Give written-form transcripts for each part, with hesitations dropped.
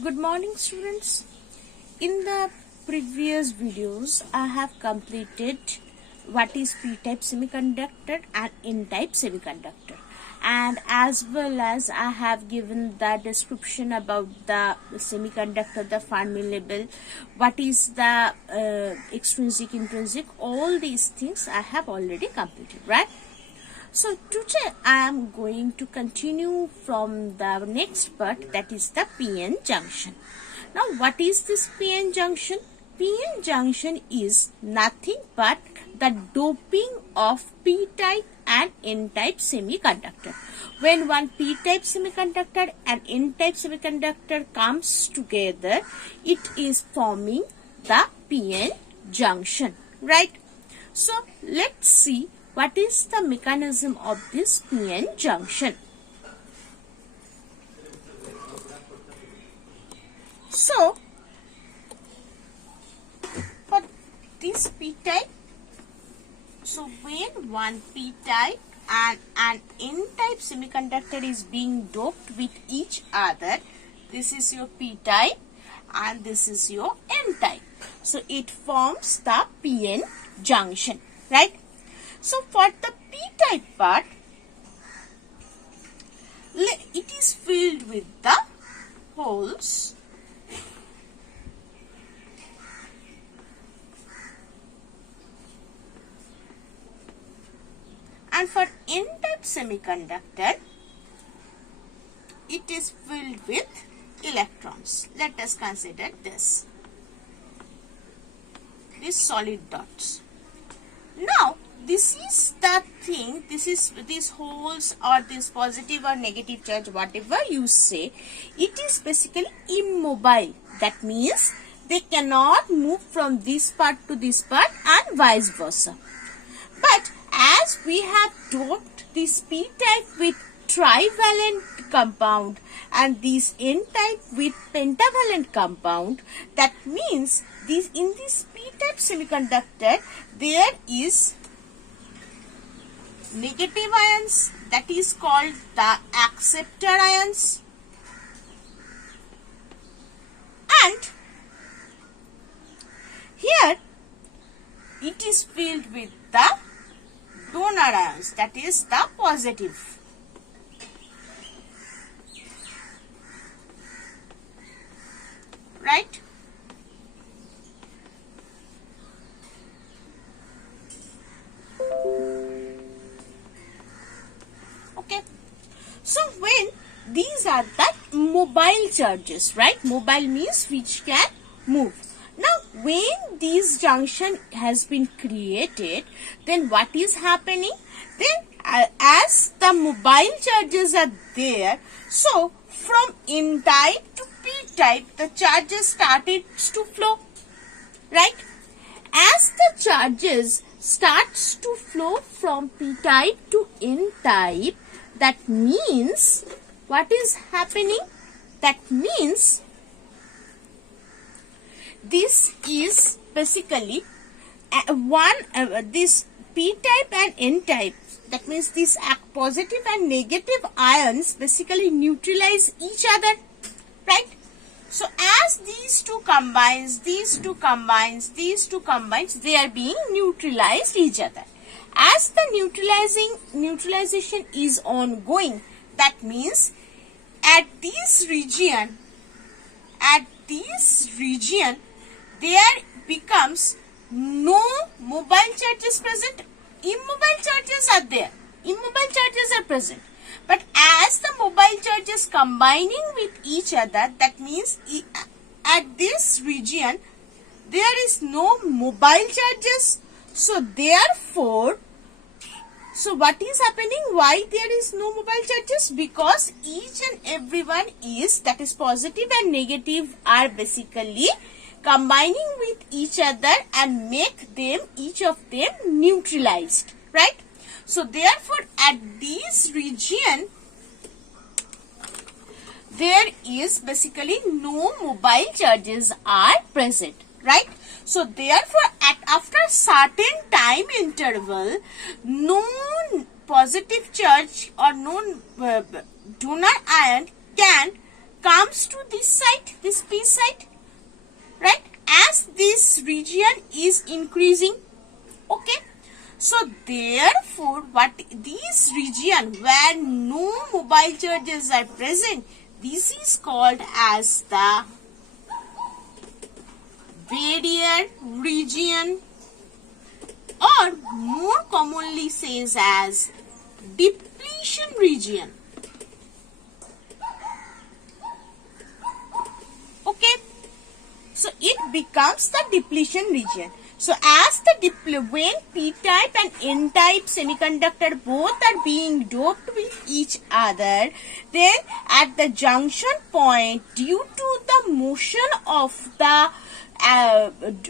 Good morning, students. In the previous videos, I have completed what is p-type semiconductor and n-type semiconductor, and as well as I have given the description about the semiconductor, the Fermi level, what is the extrinsic, intrinsic, all these things I have already completed, right? So today I am going to continue from the next part, that is the p-n junction. Now what is this p-n junction? p-n junction is nothing but the doping of p-type and n-type semiconductor. When one p-type semiconductor and n-type semiconductor comes together, it is forming the p-n junction, right? So let's see what is the mechanism of this p-n junction. So, for this p-type, so when one p-type and an n-type semiconductor is being doped with each other, this is your p-type and this is your n-type. So, it forms the p-n junction, right? So, for the p-type part, it is filled with the holes and for n-type semiconductor, it is filled with electrons. Let us consider this. These solid dots. Now, this is the thing, these holes or this positive or negative charge, whatever you say, it is basically immobile. That means they cannot move from this part to this part and vice versa. But as we have doped this p-type with trivalent compound and this n-type with pentavalent compound, that means in this p-type semiconductor there is negative ions, that is called the acceptor ions, and here it is filled with the donor ions, that is the positive. Right? Okay. So when these are the mobile charges, right? Mobile means which can move. Now when this junction has been created, then what is happening? Then as the mobile charges are there, so from n-type to p-type, the charges started to flow, right? As the charges starts to flow from p-type to n-type, that means what is happening? That means this is basically this p-type and n-type, that means these positive and negative ions basically neutralize each other, right? So as these two combines, they are being neutralized each other. As the neutralization is ongoing, that means at this region, there becomes no mobile charges present. Immobile charges are there. Immobile charges are present. But as the mobile charges combining with each other, that means at this region, there is no mobile charges. So therefore, so what is happening? Why there is no mobile charges? Because each and every one is, that is positive and negative, are basically combining with each other and make them, each of them, neutralized, right? So therefore at this region there is basically no mobile charges are present, right? So therefore after certain time interval, no positive charge or no donor ion can comes to this side, this P side, right? As this region is increasing, okay? So therefore, what this region where no mobile charges are present, this is called as the barrier region, or more commonly says as depletion region. Okay, so it becomes the depletion region. So as the when p-type and n-type semiconductor both are being doped with each other, then at the junction point, due to the motion of the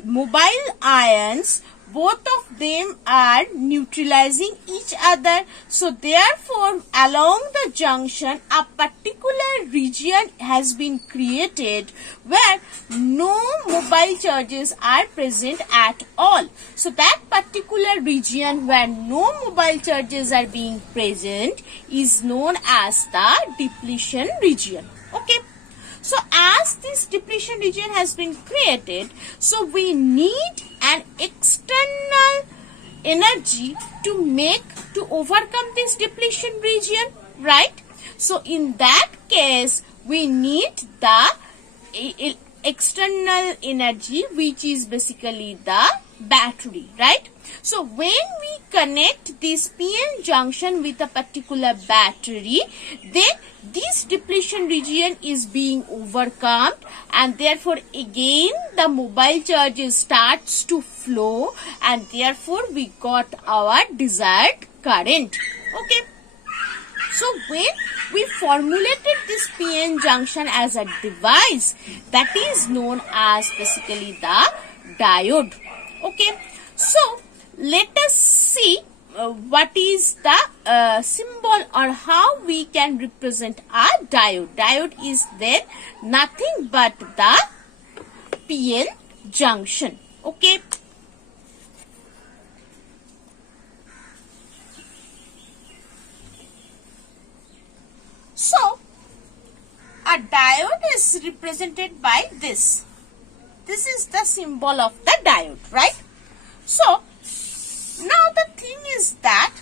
mobile ions, both of them are neutralizing each other. So therefore, along the junction, a particular region has been created where no mobile charges are present at all. So that particular region where no mobile charges are being present is known as the depletion region. Okay. So as this depletion region has been created, so we need an external energy to overcome this depletion region, right? So in that case, we need the external energy, which is basically the battery, right? So when we connect this PN junction with a particular battery, then this depletion region is being overcome, and therefore again the mobile charges starts to flow, and therefore we got our desired current. Okay. So when we formulated this PN junction as a device, that is known as basically the diode. Okay. So let us see what is the symbol or how we can represent a diode. Diode is then nothing but the PN junction. Okay. So a diode is represented by this. This is the symbol of the diode, right? So now the thing is that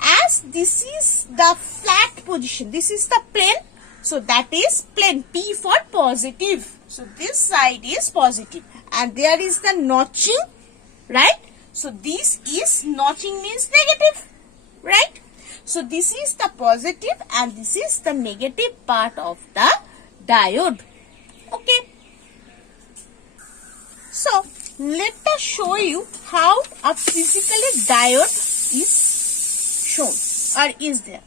as this is the flat position, this is the plane, so that is plane, P for positive. So this side is positive, and there is the notching, right? So this is notching means negative, right? So this is the positive and this is the negative part of the diode. Okay. So let us show you how a physically diode is shown or is there.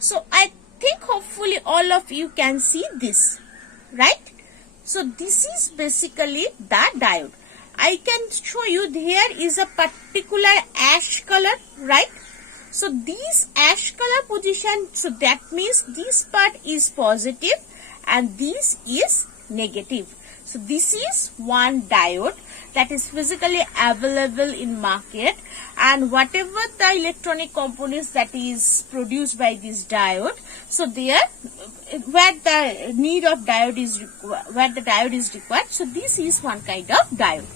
So I think hopefully all of you can see this, right? So this is basically the diode. I can show you there is a particular ash color, right? So this ash color position, so that means this part is positive and this is negative. So this is one diode that is physically available in market, and whatever the electronic components that is produced by this diode, so there where the need of diode is where the diode is required, so this is one kind of diode.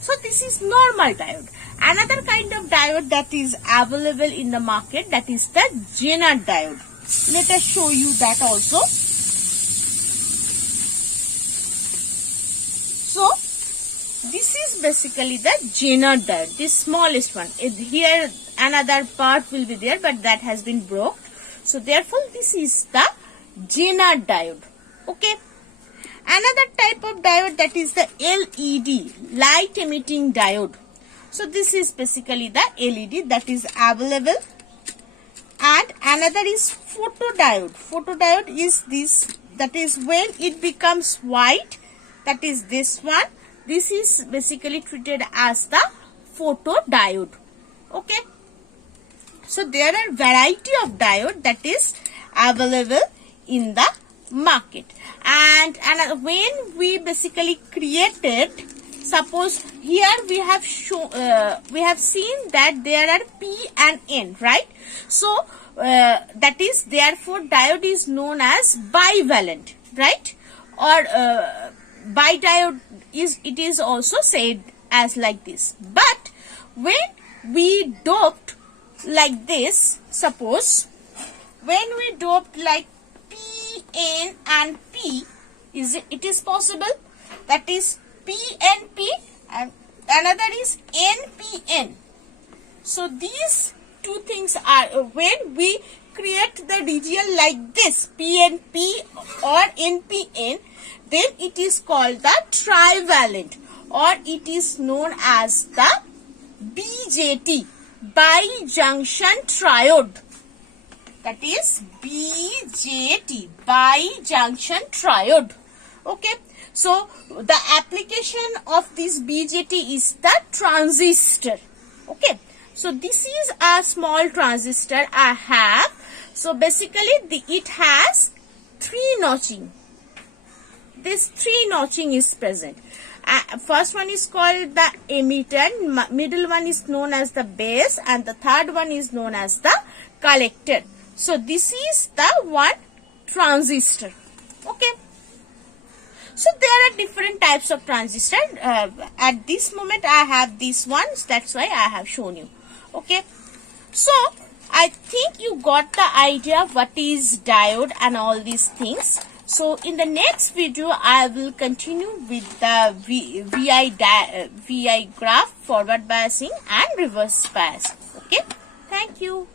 So this is normal diode. Another kind of diode that is available in the market, that is the Zener diode. Let us show you that also. So this is basically the Zener diode, this smallest one. Here another part will be there, but that has been broke. So therefore this is the Zener diode. Okay. Another type of diode, that is the LED, light emitting diode. So this is basically the LED that is available. And another is photodiode. Photodiode is this, that is when it becomes white, that is this one. This is basically treated as the photodiode. Okay. So there are variety of diode that is available in the market. And when we basically created, suppose here we have shown we have seen that there are P and N, right? So that is therefore diode is known as bivalent. right? Or bidiode is also said as like this. But when we doped like this, suppose when we doped like PN and P, it is possible, that is PNP and another is NPN. So these two things are, when we create the region like this, PNP or NPN, then it is called the trivalent, or it is known as the BJT, bijunction triode. That is BJT, bijunction triode. Okay. So the application of this BJT is the transistor. Okay. So this is a small transistor I have. So basically it has 3 notching. This 3 notching is present. First one is called the emitter, middle one is known as the base, and the third one is known as the collector. So this is the one transistor. Okay. So there are different types of transistor. At this moment I have these ones, that's why I have shown you. Okay. So I think you got the idea what is diode and all these things. So in the next video I will continue with the VI graph, forward biasing and reverse biasing. Okay. Thank you.